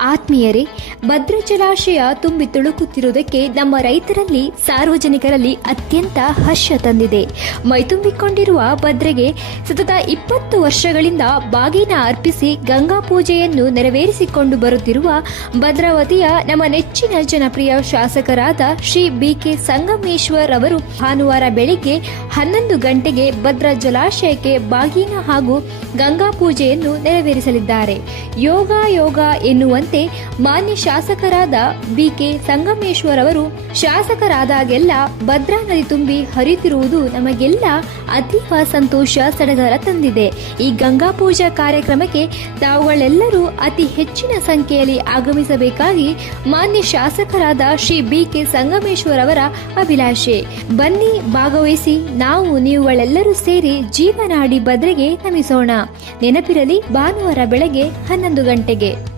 ಆತ್ಮೀಯರೇ, ಭದ್ರ ಜಲಾಶಯ ತುಂಬಿ ತುಳುಕುತ್ತಿರುವುದಕ್ಕೆ ನಮ್ಮ ರೈತರಲ್ಲಿ, ಸಾರ್ವಜನಿಕರಲ್ಲಿ ಅತ್ಯಂತ ಹರ್ಷ ತಂದಿದೆ. ಮೈತುಂಬಿಕೊಂಡಿರುವ ಭದ್ರೆಗೆ ಸತತ ಇಪ್ಪತ್ತು ವರ್ಷಗಳಿಂದ ಬಾಗಿನ ಅರ್ಪಿಸಿ ಗಂಗಾ ಪೂಜೆಯನ್ನು ನೆರವೇರಿಸಿಕೊಂಡು ಬರುತ್ತಿರುವ ಭದ್ರಾವತಿಯ ನಮ್ಮ ನೆಚ್ಚಿನ ಜನಪ್ರಿಯ ಶಾಸಕರಾದ ಶ್ರೀ ಬಿ ಕೆ ಸಂಗಮೇಶ್ವರ್ ಅವರು ಭಾನುವಾರ ಬೆಳಿಗ್ಗೆ ಹನ್ನೊಂದು ಗಂಟೆಗೆ ಭದ್ರಾ ಜಲಾಶಯಕ್ಕೆ ಬಾಗಿನ ಹಾಗೂ ಗಂಗಾ ಪೂಜೆಯನ್ನು ನೆರವೇರಿಸಲಿದ್ದಾರೆ. ಯೋಗ ಯೋಗ ಎನ್ನುವಂತೆ ಮಾನ್ಯ ಶಾಸಕರಾದ ಬಿಕೆ ಸಂಗಮೇಶ್ವರ್ ಅವರು ಶಾಸಕರಾದಾಗೆಲ್ಲ ಭದ್ರಾ ನದಿ ತುಂಬಿ ಹರಿಯುತ್ತಿರುವುದು ನಮಗೆಲ್ಲ ಅತೀವ ಸಂತೋಷ ಸಡಗರ ತಂದಿದೆ. ಈ ಗಂಗಾ ಪೂಜಾ ಕಾರ್ಯಕ್ರಮಕ್ಕೆ ತಾವುಗಳೆಲ್ಲರೂ ಅತಿ ಹೆಚ್ಚಿನ ಸಂಖ್ಯೆಯಲ್ಲಿ ಆಗಮಿಸಬೇಕಾಗಿ ಮಾನ್ಯ ಶಾಸಕರಾದ ಶ್ರೀ ಬಿಕೆ ಸಂಗಮೇಶ್ವರ್ ಅವರ ಅಭಿಲಾಷೆ. ಬನ್ನಿ ಭಾಗವಹಿಸಿ ನಾವು ನೀವುಗಳೆಲ್ಲರೂ ಸೇರಿ ಜೀವನಾಡಿ ಭದ್ರೆಗೆ ನಮಿಸೋಣ. ನೆನಪಿರಲಿ ಭಾನುವಾರ ಬೆಳಗ್ಗೆ ಹನ್ನೊಂದು ಗಂಟೆಗೆ.